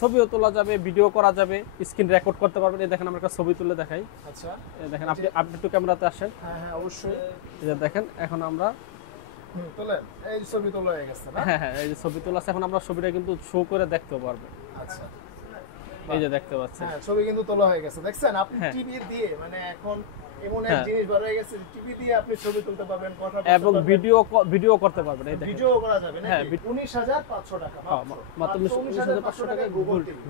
ছবিও তোলা যাবে, ভিডিও করা যাবে, স্ক্রিন রেকর্ড করতে পারবেন। এই দেখেন আমরা একটা ছবি তুলে দেখাই। আচ্ছা, এই দেখেন আপনি একটু ক্যামেরাতে আসেন। হ্যাঁ হ্যাঁ অবশ্যই। এই যে দেখেন এখন আমরা তোলেন, এই ছবি তোলা হয়ে গেছে না? হ্যাঁ এই যে ছবি তোলা আছে, এখন আমরা ছবিটা কিন্তু শো করে দেখতে পারবো। আচ্ছা, এই যে দেখতে পাচ্ছেন। হ্যাঁ ছবি কিন্তু তোলা হয়ে গেছে, দেখছেন আপনি হ্যাঁ। টিভি দিয়ে, মানে এখন এমন এক হ্যাঁ। জিনিস বার হয়ে গেছে, টিভি দিয়ে আপনি ছবি তুলতে পারবেন, কথা বলতে এবং পারবেন, ভিডিও করতে পারবেন। এই দেখেন ভিডিও করা যাবে হ্যাঁ, নাকি? 19,500 টাকা মাত্র 19,500 টাকায় গুগল টিভি,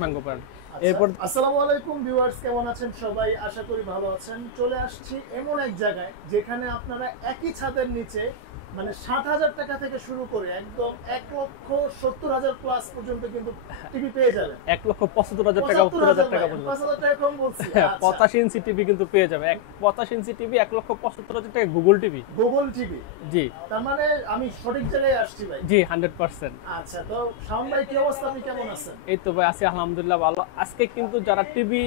ম্যাঙ্গো ব্র্যান্ড। এরপর আসসালামু আলাইকুম ভিউয়ার্স, কেমন আছেন সবাই? আশা করি ভালো আছেন। চলে আসছি এমন এক জায়গায় যেখানে আপনারা একই ছাদের নিচে মানে 7,000 টাকা থেকে শুরু করে একদম 1,70,000 প্লাস পর্যন্ত কিন্তু টিভি পেয়ে যাবেন। 1,75,000 টাকা, 70,000 টাকা পর্যন্ত। 5,000 টাকা কম বলছি। হ্যাঁ, আচ্ছা। 85 ইঞ্চি টিভি কিন্তু পেয়ে যাবে। 85 ইঞ্চি টিভি 1,75,000 টাকা গুগল টিভি। গুগল টিভি, জি তার মানে আমি সঠিক জায়গায় আসছি ভাই। জি 100%। আচ্ছা, তো শাওন ভাই কি অবস্থা, আপনি কেমন আছেন? এই তো ভাই আছি আলহামদুলিল্লাহ ভালো। আজকে কিন্তু যারা টিভি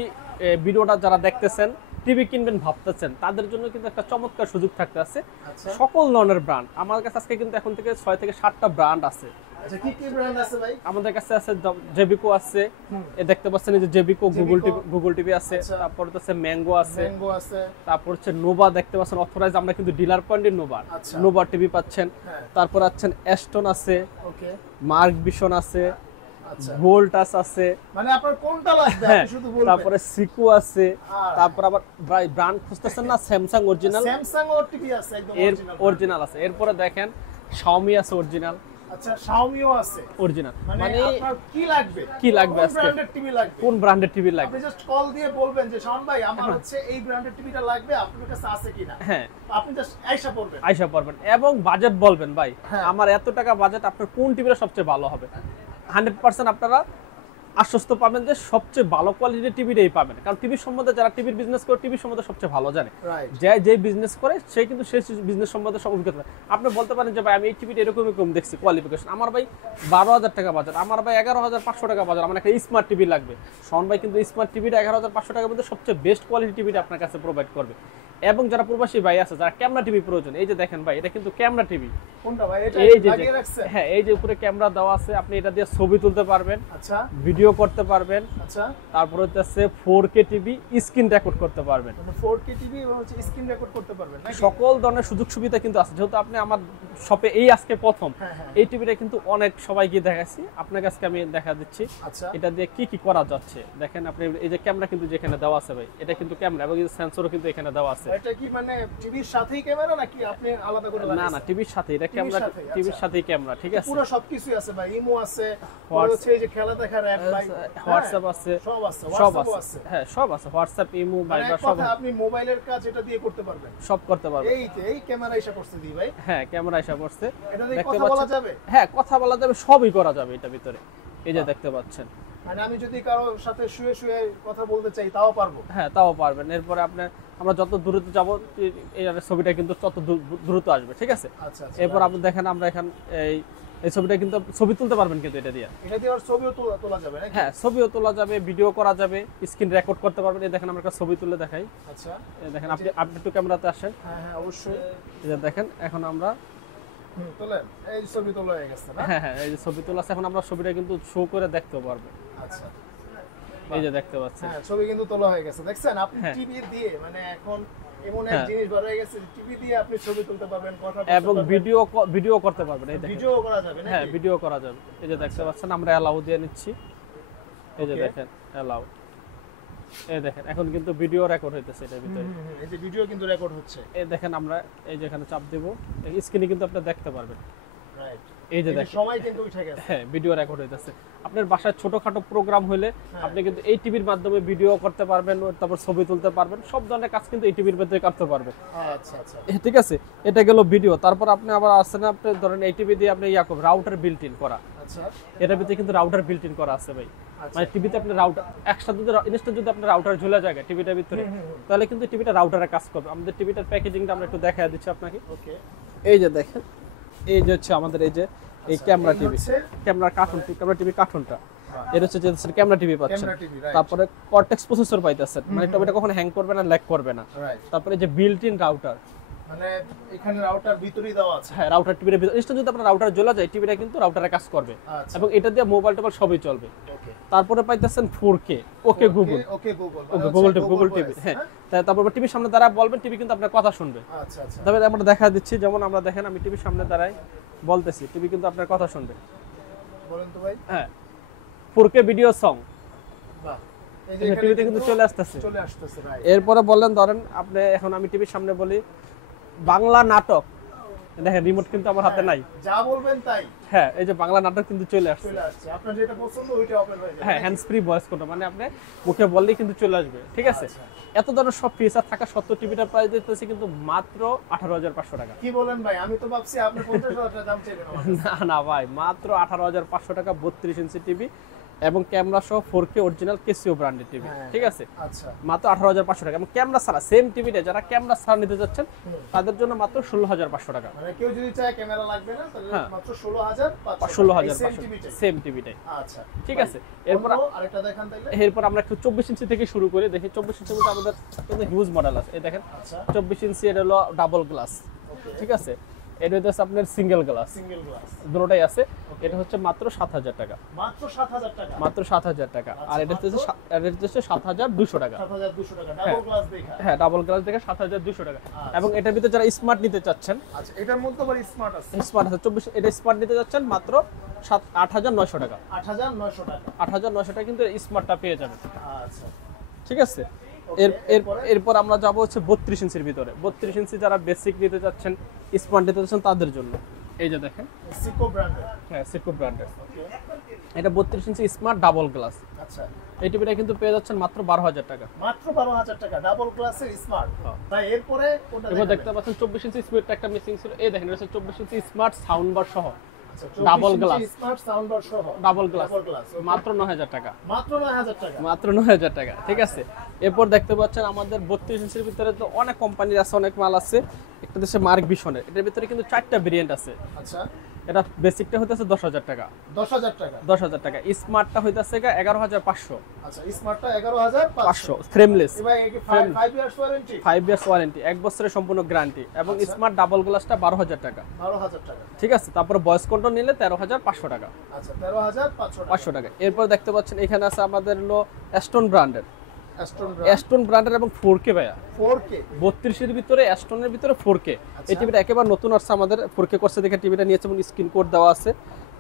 ভিডিওটা যারা দেখতেছেন, টিভি কিনবেন ভাবতেছেন, তাদের জন্য কিন্তু একটা চমৎকার সুযোগ থাকতে আছে। আচ্ছা সকল ধরনের ব্র্যান্ড আমার কাছে আজকে কিন্তু এখন থেকে 6 থেকে 7টা ব্র্যান্ড আছে। আচ্ছা, কি কি ব্র্যান্ড আছে ভাই? আমাদের কাছে আছে জেবিকো আছে, এই দেখতে পাচ্ছেন এই যে জেবিকো গুগল টিভি আছে। আচ্ছা। তারপর হচ্ছে ম্যাঙ্গো আছে, ম্যাঙ্গো আছে, তারপর হচ্ছে নোভা দেখতে পাচ্ছেন অথরাইজ, আমরা কিন্তু ডিলার পয়েন্টে আচ্ছা। নোভা টিভি পাচ্ছেন। হ্যাঁ তারপর আছেন অ্যাস্টন আছে, ওকে, মার্ক ভিশন আছে, আচ্ছা। ভোল্টাস আছে, মানে আপনার কোনটা লাগবে হ্যাঁ, আপনি শুধু বলবেন। তারপরে সিকো আছে, আর তারপর আবার ব্র্যান্ড খুঁজতেছেন না, স্যামসাং অরিজিনাল, স্যামসাং ও টিভি আছে একদম এর অরিজিনাল। অরিজিনাল আছে। এরপরে দেখেন শাওমি আছে অরিজিনাল, আচ্ছা, শাওমিও আছে। অরিজিনাল মানে আপনার কি লাগবে? কি লাগবে কোন আজকে? ব্র্যান্ডের টিভি লাগবে? কোন ব্র্যান্ডের টিভি লাগবে? আপনি জাস্ট কল দিয়ে বলবেন যে শাওন ভাই আমার হচ্ছে এই ব্র্যান্ডের টিভিটা লাগবে, আপনার কাছে আছে কিনা। হ্যাঁ, আপনি জাস্ট আইসা পড়বেন। আইসা পারবেন এবং বাজেট বলবেন ভাই হ্যাঁ। আমার এত টাকা বাজেট, আপনার কোন টিভিটা সবচেয়ে ভালো হবে। 100% আপনারা আশ্বস্ত পাবেন যে সবচেয়ে ভালো কোয়ালিটির টিভিটাই পাবেন, কারণ টিভির সম্বন্ধে যারা টিভির বিজনেস করে টিভির সম্বন্ধে সবচেয়ে ভালো জানে। রাইট। যে বিজনেস করে সে কিন্তু সেই বিজনেস সম্বন্ধে সব অভিজ্ঞতা পায়। আপনি বলতে পারেন যে ভাই আমি এই টিভিটা এরকম দেখছি কোয়ালিফিকেশন, আমার ভাই 12,000 টাকা বাজার, আমার ভাই 11,500 টাকা বাজার, আমার একটা স্মার্ট টিভি লাগবে। শোন ভাই কিন্তু স্মার্ট টিভিটা 11,500 টাকার মধ্যে সবচেয়ে বেস্ট কোয়ালিটি টিভিটা আপনার কাছে প্রোভাইড করবে। এবং যারা প্রবাসী ভাই আছে, যারা ক্যামেরা টিভি প্রয়োজন, এই যে দেখেন ভাই এটা কিন্তু ক্যামেরা টিভি। কোনটা ভাই? এটা এই যে লাগিয়ে রাখছেন? হ্যাঁ, এই যে উপরে ক্যামেরা দেওয়া আছে, আপনি এটা দিয়ে ছবি তুলতে পারবেন, আচ্ছা ভিডিও করতে পারবেন, আচ্ছা। তারপর হচ্ছে 4K টিভি, স্ক্রিন রেকর্ড করতে পারবেন। মানে 4K টিভি এবং হচ্ছে স্ক্রিন রেকর্ড করতে পারবেন নাকি? সকল ধরনের সুযোগ সুবিধা কিন্তু আছে। যেহেতু আপনি আমার শপে এই আজকে প্রথম, হ্যাঁ, হ্যাঁ। এই টিভিটা কিন্তু অনেক সবাইকে দেখাচ্ছি, আপনার কাছে আমি দেখা দিচ্ছি আচ্ছা এটা দিয়ে কি কি করা যাচ্ছে। দেখেন আপনি এই যে ক্যামেরা কিন্তু যেখানে দেওয়া আছে ভাই, এটা কিন্তু ক্যামেরা এবং সেন্সরও কিন্তু এখানে দেওয়া আছে। এটা কি মানে টিভির সাথেই ক্যামেরা নাকি আপনি আলাদা করে না লাগাইছেন? না, টিভির সাথে এটা টিভির ক্যামেরা, সাথেই, আচ্ছা। টিভির সাথেই ক্যামেরা, ঠিক আছে। পুরো সবকিছুই আছে ভাই, ইমো আছে, হোয়াটস- হচ্ছে এই যে খেলা দেখার অ্যাপ ভাই, হোয়াটসঅ্যাপ আছে, সব আছে, সব হোয়াটসঅ্যাপও আছে, আছে। হ্যাঁ সব আছে, হোয়াটসঅ্যাপ, ইমো, মানে ভাইবার এক সব কথা আপনি মোবাইলের কাজ এটা দিয়ে করতে পারবেন। সব করতে পারবেন। এই ক্যামেরা এসে করতে দিই ভাই, হ্যাঁ, ক্যামেরা এসে পড়ছে, এটা দিয়ে দেখতে কথা বলা পাচ্ছেন। যাবে? হ্যাঁ, কথা বলা যাবে, সবই করা যাবে এটার ভিতরে। এই যে দেখতে পাচ্ছেন, মানে আমি যদি কারোর সাথে শুয়ে শুয়ে কথা বলতে চাই তাও পারবো? হ্যাঁ তাও পারবেন। এরপরে আমরা যত দ্রুত যাব এই ছবিটা কিন্তু তত দ্রুত আসবে, ঠিক আছে। আচ্ছা আচ্ছা। এরপর আপনি দেখেন আমরা এখান এই ছবিটা কিন্তু ছবি তুলতে পারবেন কিন্তু এটা দিয়ে। এটা দিয়ে আর ছবিও তোলা যাবে নাকি? হ্যাঁ, ছবিও তোলা যাবে, ভিডিও করা যাবে, স্ক্রিন রেকর্ড করতে পারবেন। এই দেখেন আমরা একটা ছবি তুলে দেখাই। আচ্ছা এই দেখেন আপনি একটু ক্যামেরাতে আসেন। হ্যাঁ হ্যাঁ অবশ্যই। এই যে দেখেন এখন আমরা তোলেন, এই ছবি তোলা হয়ে গেছে না? হ্যাঁ এই যে ছবি তোলা আছে, এখন আমরা ছবিটা কিন্তু শো করে দেখতে পারবো। আচ্ছা, এই যে দেখতে পাচ্ছেন। হ্যাঁ ছবি কিন্তু তোলা হয়ে গেছে, দেখছেন আপনি হ্যাঁ। টিভি দিয়ে, মানে এখন এমন এক হ্যাঁ। জিনিস বার হয়ে গেছে, টিভি দিয়ে আপনি ছবি তুলতে পারবেন, কথা বলতে এবং পারবেন, ভিডিও করতে পারবেন। এই দেখেন, ভিডিও করা যাবে হ্যাঁ নাকি? ভিডিও করা যাবে। এই যে দেখতে পাচ্ছেন আমরা অ্যালাউ দিয়ে নিচ্ছি। এই যে Okay. দেখেন অ্যালাউ, এই দেখেন এখন কিন্তু ভিডিও রেকর্ড হইতেছে এটার ভিতরে। এই যে ভিডিও কিন্তু রেকর্ড হচ্ছে। এই দেখেন আমরা এই যে এখানে চাপ দেব, এই স্ক্রিনে কিন্তু আপনি দেখতে পারবেন। রাইট। এই যে এই যে দেখেন, সময় কিন্তু উঠে গেছে। হ্যাঁ ভিডিও রেকর্ড হইতেছে। আপনার বাসায় ছোটখাটো প্রোগ্রাম হলে হ্যাঁ। আপনি কিন্তু এই টিভির মাধ্যমে ভিডিও করতে পারবেন, তারপর ছবি তুলতে পারবেন, সব ধরনের কাজ কিন্তু এই টিভির মধ্যে করতে পারবেন। আচ্ছা আচ্ছা। ঠিক আছে, এটা গেল ভিডিও। তারপর আপনি আবার আসেন, আপনি ধরেন এই টিভি দিয়ে আপনি রাউটার বিল্ট ইন করা, আচ্ছা এটার ভিতরে কিন্তু রাউটার বিল্ট ইন করা আছে ভাই। আচ্ছা। মানে টিভিতে আপনি রাউটার একসাথে যদি ইনস্ট্যান্ট যদি আপনার রাউটার ঝুলে যায় টিভিটার ভিতরে, তাহলে কিন্তু টিভিটা রাউটারে কাজ করবে। আমাদের টিভিটার প্যাকেজিংটা আমরা একটু দেখায় দিচ্ছি আপনাকে। ওকে। এই যে দেখেন, এই যে হচ্ছে আমাদের এই যে এই ক্যামেরা এই টিভি, হচ্ছে ক্যামেরা টিভি কার্টুনটা, এটা হচ্ছে যে ক্যামেরা টিভি পাচ্ছেন। Camera TV, right. তারপরে কর্টেক্স প্রসেসর পাইতেছেন, মানে এটা কখনো হ্যাং করবে না, ল্যাগ করবে না। রাইট। তারপরে যে বিল্ট ইন রাউটার, মানে এখানে রাউটার ভিতরেই দেওয়া আছে। হ্যাঁ, রাউটার টিভির ভিতরে ইনস্ট্যান্ট যদি আপনার রাউটার জ্বলা যায়, টিভিটা কিন্তু রাউটারে কাজ করবে। আচ্ছা। এবং এটা দিয়ে মোবাইল টোবাইল সবই চলবে। ওকে। তারপরে পাইতেছেন 4K okay Google, okay Google, okay Google TV. হ্যাঁ, তারপর টিভির সামনে দাঁড়া বলবেন, টিভি কিন্তু আপনার কথা শুনবে। আচ্ছা আচ্ছা। তবে আমরা দেখা দিচ্ছি, যেমন আমরা দেখেন আমি টিভির সামনে দাঁড়াই বলতেছি, টিভি কিন্তু আপনার কথা শুনবে। বলেন তো ভাই। হ্যাঁ, 4K ভিডিও সং বাহ, এই যে এখানে টিভিতে কিন্তু চলে আসতেছে। রাইট। এরপরে বললেন ধরেন আপনি, এখন আমি টিভির সামনে বলি বাংলা নাটক, দেখেন রিমোট কিন্তু আমার হাতে নাই। যা বলবেন তাই। হ্যাঁ, এই যে বাংলা নাটক কিন্তু চলে আসছে। আপনার যেটা পছন্দ ওইটা ওপেন হয়ে যাবে। হ্যাঁ, হ্যান্ডস ফ্রি ভয়েস কন্ট্রোল, মানে আপনি মুখে বললেই কিন্তু চলে আসবে। ঠিক আছে, এত ধরনের সব ফিচার থাকা সত্ত্বেও টিভিটার প্রাইস দিতেছি কিন্তু মাত্র 18,500 টাকা। কি বলেন ভাই, আমি তো ভাবছি আপনি 50,000 টাকা দাম চাইবেন আমার কাছে। না না ভাই, মাত্র 18,500 টাকা 32 ইঞ্চি টিভি এবং ক্যামেরা সহ 4K অরিজিনাল কেসিও ব্র্যান্ডের টিভি। ঠিক আছে, আচ্ছা, মাত্র 18,500 টাকা। এবং ক্যামেরা ছাড়া সেম টিভিটা যারা ক্যামেরা ছাড়া নিতে যাচ্ছেন তাদের জন্য মাত্র 16,500 টাকা। মানে কেউ যদি চায় ক্যামেরা লাগবে না তাহলে হ্যাঁ, মাত্র 16,500 16,500 সেম টিভিটাই। আচ্ছা, ঠিক আছে। এরপর আরেকটা দেখান তাইলে। এরপর আমরা একটু 24 ইঞ্চি থেকে শুরু করি, দেখি 24 ইঞ্চির মধ্যে আমাদের কিন্তু হিউজ মডেল আছে। এই দেখেন আচ্ছা, 24 ইঞ্চি, এটা হলো ডাবল গ্লাস। ঠিক আছে, এটা হচ্ছে আপনার সিঙ্গেল গ্লাস, দুটোটাই আছে। এটা হচ্ছে মাত্র 7,000 টাকা, মাত্র 7,000 টাকা, মাত্র 7,000 টাকা। আর এটা হচ্ছে 7,200 টাকা, 7,200 টাকা ডাবল গ্লাস দেখা। হ্যাঁ, ডাবল গ্লাস দেখে 7,200 টাকা। এবং এটার ভিতরে যারা স্মার্ট নিতে চাচ্ছেন, আচ্ছা, এটার মধ্যে আবার স্মার্ট আছে। স্মার্ট আছে 24, এটা স্মার্ট নিতে যাচ্ছেন মাত্র 8,900 টাকা। 8,900 টাকা, 8,900 টাকা কিন্তু স্মার্টটা পেয়ে যাবেন। আচ্ছা, ঠিক আছে। এরপর আমরা যাব হচ্ছে 32 ইঞ্চির ভিতরে। 32 ইঞ্চি যারা বেসিক নিতে যাচ্ছেন, স্মার্ট নিতে যাচ্ছেন তাদের জন্য এই যে দেখেন সিকো ব্র্যান্ডের। হ্যাঁ, সিকো ব্র্যান্ডের ওকে, এটা 32 ইঞ্চি স্মার্ট ডাবল গ্লাস। আচ্ছা, এই টিভিটা কিন্তু পেয়ে যাচ্ছেন মাত্র 12,000 টাকা, মাত্র 12,000 টাকা ডাবল গ্লাসের স্মার্ট। তাই এরপরে কোনটা এবার দেখতে দেখাবেন? পাচ্ছেন 24 ইঞ্চি স্পিডটা একটা মিসিং ছিল। এই দেখেন, এটা হচ্ছে 24 ইঞ্চি স্মার্ট সাউন্ড বার সহ আচ্ছা, ডাবল 24 গ্লাস, ইঞ্চি স্মার্ট সাউন্ড বার সহ ডাবল গ্লাস, ওকে। মাত্র 9,000 টাকা, মাত্র 9,000 টাকা, মাত্র 9,000 টাকা। ঠিক আছে। এরপর দেখতে পাচ্ছেন আমাদের 32 ইঞ্চির ভিতরে তো অনেক কোম্পানির আছে, অনেক মাল আছে। একটা দেশে মার্ক ভিশনের, এটার ভিতরে কিন্তু 4টা ভেরিয়েন্ট আছে। আচ্ছা, এটা বেসিকটা হইতাছে 10,000 টাকা, 10,000 টাকা, 10,000 টাকা। স্মার্টটা হইতাছে 11,500, আচ্ছা, স্মার্টটা 11,500 ফ্রেমলেস, এবার এই 5 ইয়ার্স ওয়ারেন্টি, 5 ইয়ার্স ওয়ারেন্টি, 1 বছরের সম্পূর্ণ গ্যারান্টি। এবং স্মার্ট ডাবল গ্লাসটা 12,000 টাকা। 12,000 টাকা, ঠিক আছে। তারপর ভয়েস কন্ট্রোল নিলে 13,500 টাকা, আচ্ছা, 13,500 টাকা, 500 টাকা। এরপর দেখতে পাচ্ছেন এখানে আছে আমাদের হলো অ্যাস্টন ব্র্যান্ডের, অ্যাস্টন অ্যাস্টন ব্র্যান্ডের এবং 4K ভাইয়া 4K 32 এর ভিতরে, অ্যাস্টনের ভিতরে 4K। এই টিভিটা একেবারে নতুন আসছে আমাদের, 4K করছে দেখে টিভিটা নিয়েছে এবং স্ক্রিন কোড দেওয়া আছে।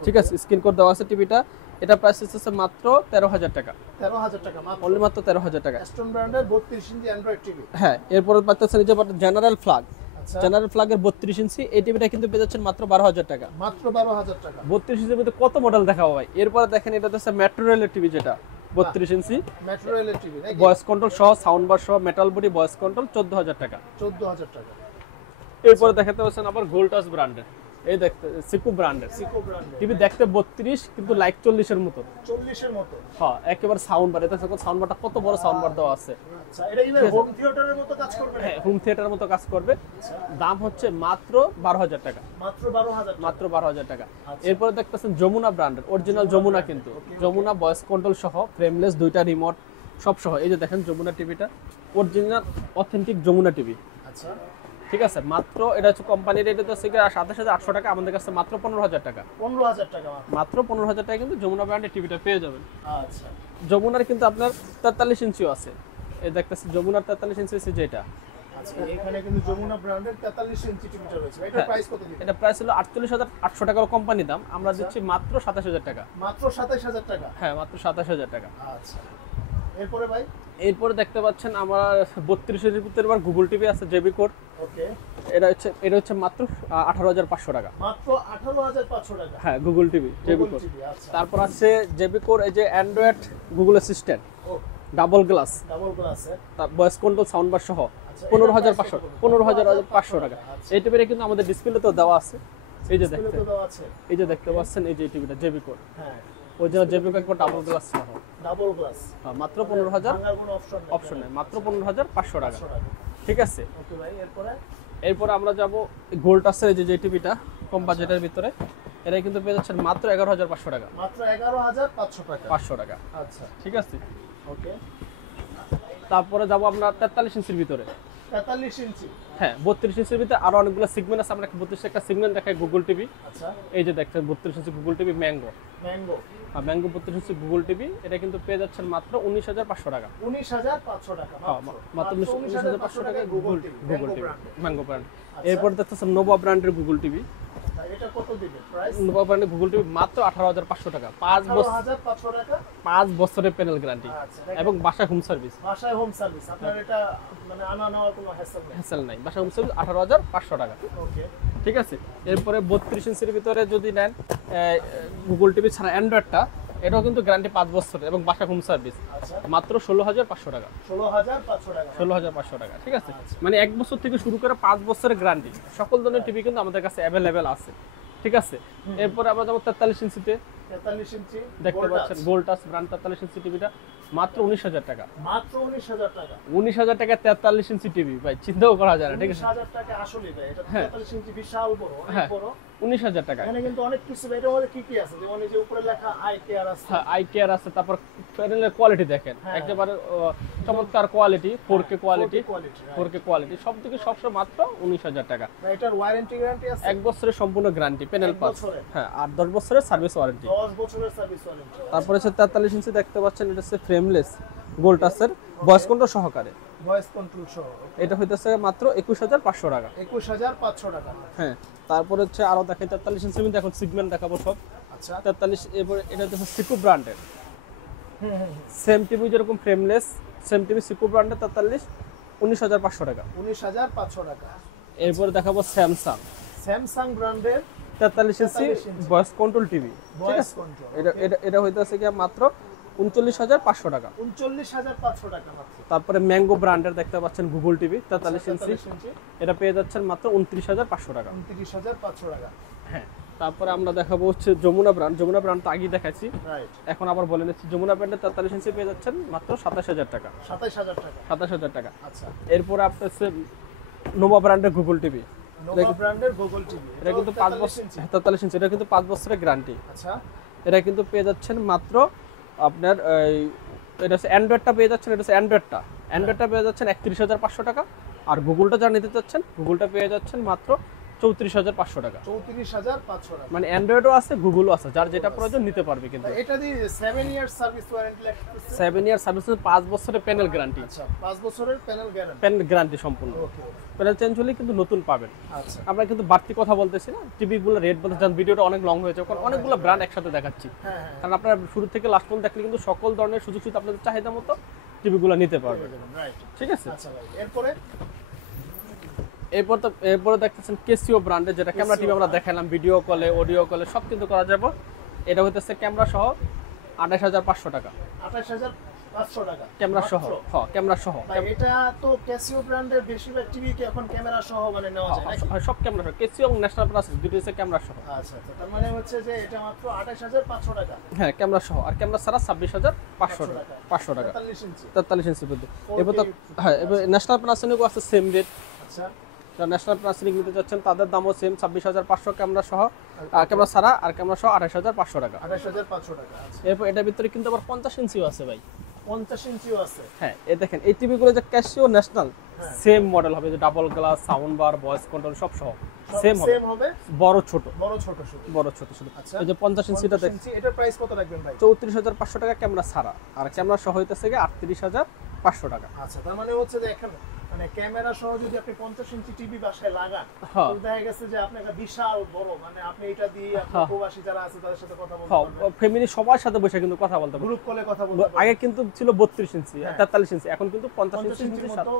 ঠিক আছে, স্ক্রিন কোড দেওয়া আছে টিভিটা। এটা প্রাইস হচ্ছে মাত্র 13,000 টাকা, 13,000 টাকা মাত্র, অনলি মাত্র 13,000 টাকা। অ্যাস্টন ব্র্যান্ডের 32 ইঞ্চি অ্যান্ড্রয়েড টিভি। হ্যাঁ, এরপরে পাচ্ছেন এই যে জেনারেল ফ্ল্যাগ, আচ্ছা, জেনারেল ফ্ল্যাগের 32 ইঞ্চি এই টিভিটা কিন্তু পেয়ে যাচ্ছেন মাত্র 12,000 টাকা, মাত্র 12,000 টাকা। 32 ইঞ্চির মধ্যে কত মডেল দেখাবো ভাই। এরপরে দেখেন এটা হচ্ছে মেট্রো রেলের টিভি, যেটা 32 ইঞ্চি মেট্রো রেলের টিভি নাকি? ভয়েস কন্ট্রোল সহ, সাউন্ড বার সহ, মেটাল বডি, ভয়েস কন্ট্রোল, 14,000 টাকা। 14,000 টাকা। এরপরে দেখাতে পাচ্ছেন আবার গোল্ডটাস ব্র্যান্ডের, এই দেখতে সিকো ব্র্যান্ডের সিকো ব্র্যান্ডের টিভি, দেখতে 32 কিন্তু লাইক 40 এর মতো। 40 এর মতো, হ্যাঁ, একেবারে সাউন্ড বার। এটা সাউন্ড বারটা কত বড় সাউন্ড বার দেওয়া আছে। আচ্ছা, এটা কি হোম থিয়েটারের মতো কাজ করবে? হ্যাঁ, হোম থিয়েটারের মতো কাজ করবে। দাম হচ্ছে মাত্র 12,000 টাকা, মাত্র 12,000 টাকা, মাত্র 12,000 টাকা। আচ্ছা। এরপরে দেখতেছেন যমুনা ব্র্যান্ডের, অরিজিনাল যমুনা কিন্তু, যমুনা ভয়েস কন্ট্রোল সহ, ফ্রেমলেস, দুইটা রিমোট সব সহ। এই যে দেখেন যমুনা টিভিটা, অরিজিনাল অথেন্টিক যমুনা টিভি। আচ্ছা, ঠিক আছে। মাত্র এটা হচ্ছে কোম্পানির রেট হচ্ছে 27,800 টাকা, আমাদের কাছে মাত্র 15,000 টাকা, 15,000 টাকা মাত্র। মাত্র 15,000 টাকা কিন্তু যমুনা ব্র্যান্ডের টিভিটা পেয়ে যাবেন। আচ্ছা, যমুনার কিন্তু আপনার 43 ইঞ্চিও আছে, এই দেখতেছি যমুনার 43 ইঞ্চি আছে যেটা। আচ্ছা, এখানে কিন্তু যমুনা ব্র্যান্ডের 43 ইঞ্চি টিভিটা রয়েছে। এটার প্রাইস কত দিবেন? এটা প্রাইস হলো 48,800 টাকা কোম্পানি দাম, আমরা দিচ্ছি মাত্র 27,000 টাকা। মাত্র 27,000 টাকা, হ্যাঁ, মাত্র 27,000 টাকা। আচ্ছা। এরপরে ভাই, এরপরে দেখতে পাচ্ছেন আমার 32 এর ভিতরে আবার গুগল টিভি আছে, জেবি কোর। ওকে, এটা হচ্ছে মাত্র 18,500 টাকা, মাত্র 18,500 টাকা। হ্যাঁ, Google TV JB core. TV, আচ্ছা। তারপর আছে জেবি কোর, এই যে অ্যান্ড্রয়েড গুগল অ্যাসিস্ট্যান্ট, ও, ডাবল গ্লাস, ডাবল গ্লাসে, তার ভয়েস কন্ট্রোল, সাউন্ড বার সহ, আচ্ছা, 15,500 টাকা। এই টিভিটা কিন্তু আমাদের ডিসপ্লেতেও দেওয়া আছে, এই যে দেখতে, তো দেওয়া আছে। এই যে দেখতে পাচ্ছেন এই যে টিভিটা জেবি কোর, হ্যাঁ, ওই যে জেবি কোর একবার ডাবল গ্লাস সহ, ডাবল গ্লাস, মাত্র 15,000, ভাঙার কোনো অপশন নেই। অপশন নেই, মাত্র 15,500 টাকা। 500 টাকা। ঠিক আছে। ওকে ভাই, এরপরে এরপর আমরা যাব গোল্ড আছে, এই যে টিভিটা কম বাজেটের ভিতরে, এটা কিন্তু পেয়ে যাচ্ছেন মাত্র 11,500 টাকা, মাত্র 11,500 টাকা। 500 টাকা। আচ্ছা, ঠিক আছে। ওকে। তারপরে যাব আমরা 43 ইঞ্চির ভিতরে, 43 ইঞ্চি। হ্যাঁ 32 ইঞ্চির ভিতরে আরো অনেকগুলো সেগমেন্ট আছে, আমরা 32 একটা সেগমেন্ট দেখাই গুগল টিভি। আচ্ছা, এই যে দেখছেন 32 ইঞ্চি গুগল টিভি ম্যাঙ্গো। ম্যাঙ্গো। আর ম্যাঙ্গো 32 ইঞ্চি গুগল টিভি, এটা কিন্তু পেয়ে যাচ্ছেন মাত্র 19,500 টাকা। 19,500 টাকা মাত্র 19,500 টাকায় গুগল টিভি, ম্যাঙ্গো ব্র্যান্ড। আচ্ছা। এরপর দেখতেছেন নোভা ব্র্যান্ডের গুগল টিভি। এটা কত দিবেন প্রাইস? নোভা ব্র্যান্ডের গুগল টিভি মাত্র 18,500 টাকা, 5 বছর 18,500 টাকা, 5 বছরের প্যানেল গ্যারান্টি আচ্ছা, এবং বাসায় হোম সার্ভিস। বাসায় হোম সার্ভিস, আপনার এটা মানে আনা নেওয়ার কোনো হ্যাসেল নেই। হ্যাসেল নাই, বাসায় হোম সার্ভিস 18,500 টাকা। ওকে, ঠিক আছে। এরপরে 32 ইঞ্চির ভিতরে যদি নেন গুগল টিভি ছাড়া অ্যান্ড্রয়েডটা, এটাও কিন্তু গ্যারান্টি 5 বছরের এবং বাসা হোম সার্ভিস, আচ্ছা, মাত্র 16,500 টাকা। 16,500 টাকা, 16,500 টাকা। ঠিক আছে, মানে 1 বছর থেকে শুরু করে 5 বছরের গ্যারান্টি সকল ধরনের টিভি কিন্তু আমাদের কাছে অ্যাভেলেবেল আছে। ঠিক আছে। এরপরে আমরা যাবো 43 ইঞ্চিতে। 43 ইঞ্চি দেখতে পাচ্ছেন গোল্ডটাস ব্র্যান্ড 43 ইঞ্চি টিভিটা মাত্র 19,000 টাকা। মাত্র 19,000 টাকা। 19,000 টাকা 43 ইঞ্চি টিভি ভাই, চিন্তাও করা যায় না। ঠিক আছে, 19,000 টাকা আসলে ভাই, এটা 43 ইঞ্চি বিশাল বড়, অনেক বড়। 19,000 টাকা। এখানে কিন্তু অনেক কিছু, এটার মধ্যে কি কি আছে? যেমন এই যে উপরে লেখা আই কেয়ার আছে। হ্যাঁ, আই কেয়ার আছে। তারপর প্যানেলের কোয়ালিটি দেখেন, একেবারে চমৎকার quality, 4K quality, 4K quality সব থেকে সবসময় মাত্র 19,000 টাকা। এটার ওয়ারেন্টি গ্যারান্টি আছে 1 বছরের সম্পূর্ণ গ্যারান্টি, প্যানেল পাস। হ্যাঁ, আর 10 বছরের সার্ভিস ওয়ারেন্টি। 10 বছরের সার্ভিস ওয়ারেন্টি। তারপরে হচ্ছে 43 ইঞ্চি দেখতে পাচ্ছেন, এটা হচ্ছে ফ্রেমলেস গোল্ডটাসের ভয়েস কন্ট্রোল সহকারে। ভয়েস কন্ট্রোল সহ এটা হইতেছে মাত্র 21,500 টাকা। 21,500 টাকা। হ্যাঁ, তারপর হচ্ছে আরো দেখেন 43 ইঞ্চি, আমি এখন সিগমেন্ট দেখাবো সব। আচ্ছা, 43 এরপর এটা হচ্ছে সিকু ব্র্যান্ডের সেম টিভি, যেরকম ফ্রেমলেস সেম টিভি সিকু ব্র্যান্ডের 43, 19,500 টাকা। 19,500 টাকা। এরপর দেখাবো স্যামসাং স্যামসাং ব্র্যান্ডের 43 ইঞ্চি ভয়েস কন্ট্রোল টিভি। ঠিক ভয়েস আছে, কন্ট্রোল। এটা হইতেছে কি মাত্র 39,500 টাকা। 39,500 টাকা মাত্র। তারপরে ম্যাঙ্গো ব্র্যান্ডের দেখতে পাচ্ছেন গুগল টিভি 43 ইঞ্চি, এটা পেয়ে যাচ্ছেন মাত্র 29,500 টাকা। 29,500 টাকা। হ্যাঁ, তারপরে আমরা দেখাবো হচ্ছে যমুনা ব্র্যান্ড। যমুনা ব্র্যান্ড তো আগেই দেখাচ্ছি, রাইট। এখন আবার বলে নিচ্ছি। যমুনা ব্র্যান্ডের 43 ইঞ্চি পেয়ে যাচ্ছেন মাত্র 27,000 টাকা। 27,000 টাকা। 27,000 টাকা। আচ্ছা, এরপরে আপনার হচ্ছে নোভা ব্র্যান্ডের গুগল টিভি। নোভা ব্র্যান্ডের গুগল টিভি, এটা কিন্তু 5 বছর, 43 ইঞ্চি, এটা কিন্তু 5 বছরের গ্যারান্টি। আচ্ছা, এটা কিন্তু পেয়ে যাচ্ছেন মাত্র আপনার এটা হচ্ছে অ্যান্ড্রয়েডটা পেয়ে যাচ্ছেন, এটা হচ্ছে অ্যান্ড্রয়েডটা পেয়ে যাচ্ছেন 31,500 টাকা। আর গুগলটা যা নিতে চাচ্ছেন, গুগলটা পেয়ে যাচ্ছেন মাত্র 34,500 টাকা। 34,500 টাকা। মানে অ্যান্ড্রয়েডও আছে, গুগলও আছে, যার যেটা প্রয়োজন নিতে পারবে। কিন্তু এটা দিয়ে 7 ইয়ার্স সার্ভিস ওয়ারেন্টি লেখা আছে। 7 ইয়ার সার্ভিস, 5 বছরের প্যানেল গ্যারান্টি। আচ্ছা, 5 বছরের প্যানেল গ্যারান্টি। প্যানেল গ্যারান্টি সম্পূর্ণ। ওকে, প্যানেল চেঞ্জ হলে কিন্তু নতুন পাবেন। আচ্ছা, আমরা কিন্তু বাড়তি কথা বলতেছি না, টিভিগুলো রেট বলতে যান, ভিডিওটা অনেক লং হয়েছে, কারণ অনেকগুলো ব্র্যান্ড একসাথে দেখাচ্ছি। হ্যাঁ, কারণ আপনারা শুরু থেকে লাস্ট পর্যন্ত দেখলে কিন্তু সকল ধরনের সুযোগ সুবিধা আপনাদের চাহিদা মতো টিভিগুলো নিতে পারবেন। রাইট। ঠিক আছে। আচ্ছা ভাই, এরপরে এরপরে দেখতেছেন কেসিও ব্র্যান্ডের, যেটা ক্যামেরা টিভি আমরা দেখালাম, ভিডিও কলে, অডিও কলে সব কিন্তু করা যাবে। এটা হইতেছে ক্যামেরা সহ 28,500 টাকা। 28,500 টাকা ক্যামেরা সহ, হ্যাঁ ক্যামেরা সহ। ভাই, এটা তো ক্যাসিও ব্র্যান্ডের বেশিরভাগ টিভি কি এখন ক্যামেরা সহ মানে নেওয়া যায় নাকি? সব ক্যামেরা সহ, কেসিও এবং ন্যাশনাল প্লাস দুটো হচ্ছে ক্যামেরা সহ। আচ্ছা, আচ্ছা, তার মানে হচ্ছে যে এটা মাত্র 28,500 টাকা। হ্যাঁ, ক্যামেরা সহ। আর ক্যামেরা ছাড়া 26,500 টাকা। 500 টাকা 43 ইঞ্চি। 43 ইঞ্চি পর্যন্ত। এবার তো হ্যাঁ, এবার ন্যাশনাল প্যানাসোনিকও আছে সেম রেট। আচ্ছা, যারা ন্যাশনাল প্যানাসোনিক নিতে যাচ্ছেন তাদের দামও সেম, 26,500 ক্যামেরা সহ, ক্যামেরা ছাড়া, আর ক্যামেরা সহ 28,500 টাকা। 28,500 টাকা। আচ্ছা, এরপর এটার ভিতরে কিন্তু আবার 50 ইঞ্চিও আছে ভাই। 50 ইঞ্চিও আছে। হ্যাঁ, এই দেখেন এই টিভিগুলো যে ক্যাসিও ন্যাশনাল সেম মডেল হবে, যে double glass, sound bar, voice control সব সহ সেম হবে, বড় ছোট শুধু। আচ্ছা, এই যে 50 ইঞ্চিটা দেখেন, এটার প্রাইস কত রাখবেন ভাই? 34,500 টাকা ক্যামেরা ছাড়া, আর ক্যামেরা সহ হইতেছে 38,500 টাকা। আচ্ছা, তার মানে হচ্ছে যে এখানে মানে ক্যামেরা সহ যদি আপনি 50 ইঞ্চি টিভি বাসায় লাগান, হ্যাঁ, তো দেখা গেছে যে আপনার একটা বিশাল বড়, মানে আপনি এটা দিয়ে আপনার হ্যাঁ, প্রবাসী যারা আছে তাদের সাথে কথা বলতে হ্যাঁ, পারবেন, ফ্যামিলি সবার সাথে বসে কিন্তু কথা বলতে পারবে। গ্রুপ কলে কথা বলতে পারবেন। আগে কিন্তু ছিল 32 ইঞ্চি, 43 ইঞ্চি, এখন কিন্তু 50 50 ইঞ্চি ইঞ্চির মতো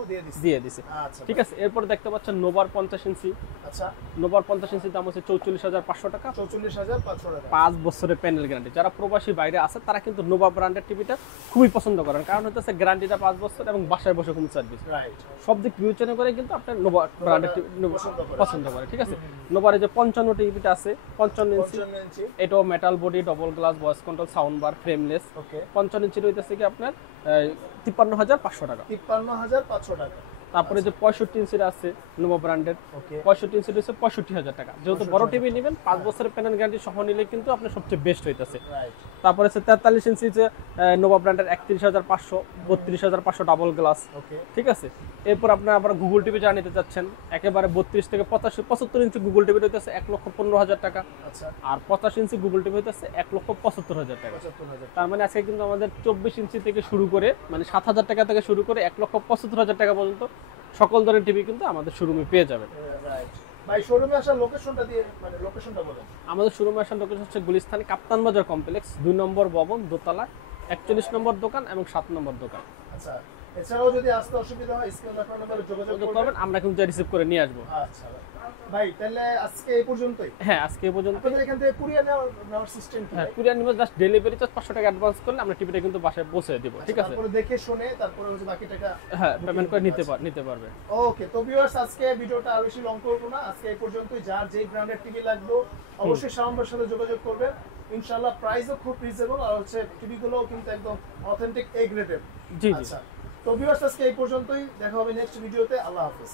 দিয়ে দিছে। আচ্ছা, ঠিক আছে। এরপর দেখতে পাচ্ছেন নোভার 50 ইঞ্চি। আচ্ছা, নোভার 50 ইঞ্চির দাম হচ্ছে 44,500 টাকা। 44,500 টাকা। 5 বছরের প্যানেল গ্যারান্টি। যারা প্রবাসী বাইরে আছে তারা কিন্তু নোভা ব্র্যান্ডের টিভিটা খুবই পছন্দ করেন, কারণ হচ্ছে গ্যারান্টিটা 5 বছর এবং বাসায় বসে হোম সার্ভিস। রাইট। সব দিক বিবেচনা করে কিন্তু আপনার নোভা ব্র্যান্ডের পছন্দ করে। ঠিক আছে। নোভার এই যে 55 টিভিটা আছে, 55 ইঞ্চি, এটাও metal body, double glass, voice control, sound bar, frameless. Okay, 55 inch রইতেছে কি আপনার 53,500 টাকা। 53,500 টাকা। তারপরে যে 65 ইঞ্চির আছে নোভা ব্র্যান্ডের, ওকে 65 ইঞ্চির হচ্ছে 65,000 টাকা। যেহেতু বড় টিভি নেবেন 5 বছরের প্যানেল গ্যারান্টি সহ নিলে কিন্তু আপনার সবচেয়ে বেস্ট হইতাছে। রাইট তারপরে হচ্ছে 43 ইঞ্চি যে নোভা ব্র্যান্ডের 31,500, 32,500 ডাবল গ্লাস, ওকে ঠিক আছে। এরপর আপনার আবার গুগল টিভি যারা নিতে চাচ্ছেন একেবারে 32 থেকে 75 ইঞ্চি গুগল টিভি হইতেছে 1,15,000 টাকা, আচ্ছা আর 85 ইঞ্চি গুগল টিভি হইতেছে 1,75,000 টাকা। 75,000 তার মানে আজকে কিন্তু আমাদের 24 ইঞ্চি থেকে শুরু করে মানে 7,000 টাকা থেকে শুরু করে 1,75,000 টাকা পর্যন্ত সকল ধরনের টিভি কিন্তু আমাদের শোরুমে পেয়ে যাবেন। রাইট ভাই শোরুমে আসার লোকেশনটা দিয়ে মানে লোকেশনটা বলেন। আমাদের শোরুমে আসার লোকেশন হচ্ছে গুলিস্তানে কাপ্তান বাজার কমপ্লেক্স, 2 নম্বর ভবন, দোতলা, 41 নম্বর দোকান এবং 7 নম্বর দোকান। আচ্ছা এছাড়াও যদি আসতে অসুবিধা হয় স্ক্রিন দেখানো নম্বরে যোগাযোগ করবেন। করবেন, আমরা কিন্তু রিসিভ করে নিয়ে আসবো। আচ্ছা ভাই তাহলে আজকে এই পর্যন্তই। হ্যাঁ, আজকে এই পর্যন্ত। আপনাদের এখান থেকে কুরিয়ার নেওয়ার সিস্টেম কি? হ্যাঁ, কুরিয়ার নিবে, জাস্ট ডেলিভারি চার্জ 500 টাকা অ্যাডভান্স করলে আমরা টিভিটা কিন্তু বাসায় পৌঁছে দেব, ঠিক আছে। তারপরে দেখে শুনে তারপরে হচ্ছে বাকি টাকা হ্যাঁ, পেমেন্ট করে নিতে পারবে। ওকে তো ভিউয়ার্স আজকে ভিডিওটা আর বেশি লং করব না, আজকে এই পর্যন্তই। যার যেই ব্র্যান্ডের টিভি লাগবে অবশ্যই শাওনবার সাথে যোগাযোগ করবেন। ইনশাআল্লাহ প্রাইসও খুব রিজনেবল আর হচ্ছে টিভিগুলোও কিন্তু একদম অথেন্টিক এ গ্রেডের। জি জি। আচ্ছা তো ভিউয়ার্স আজকে এই পর্যন্তই, দেখা হবে নেক্সট ভিডিওতে। আল্লাহ হাফেজ।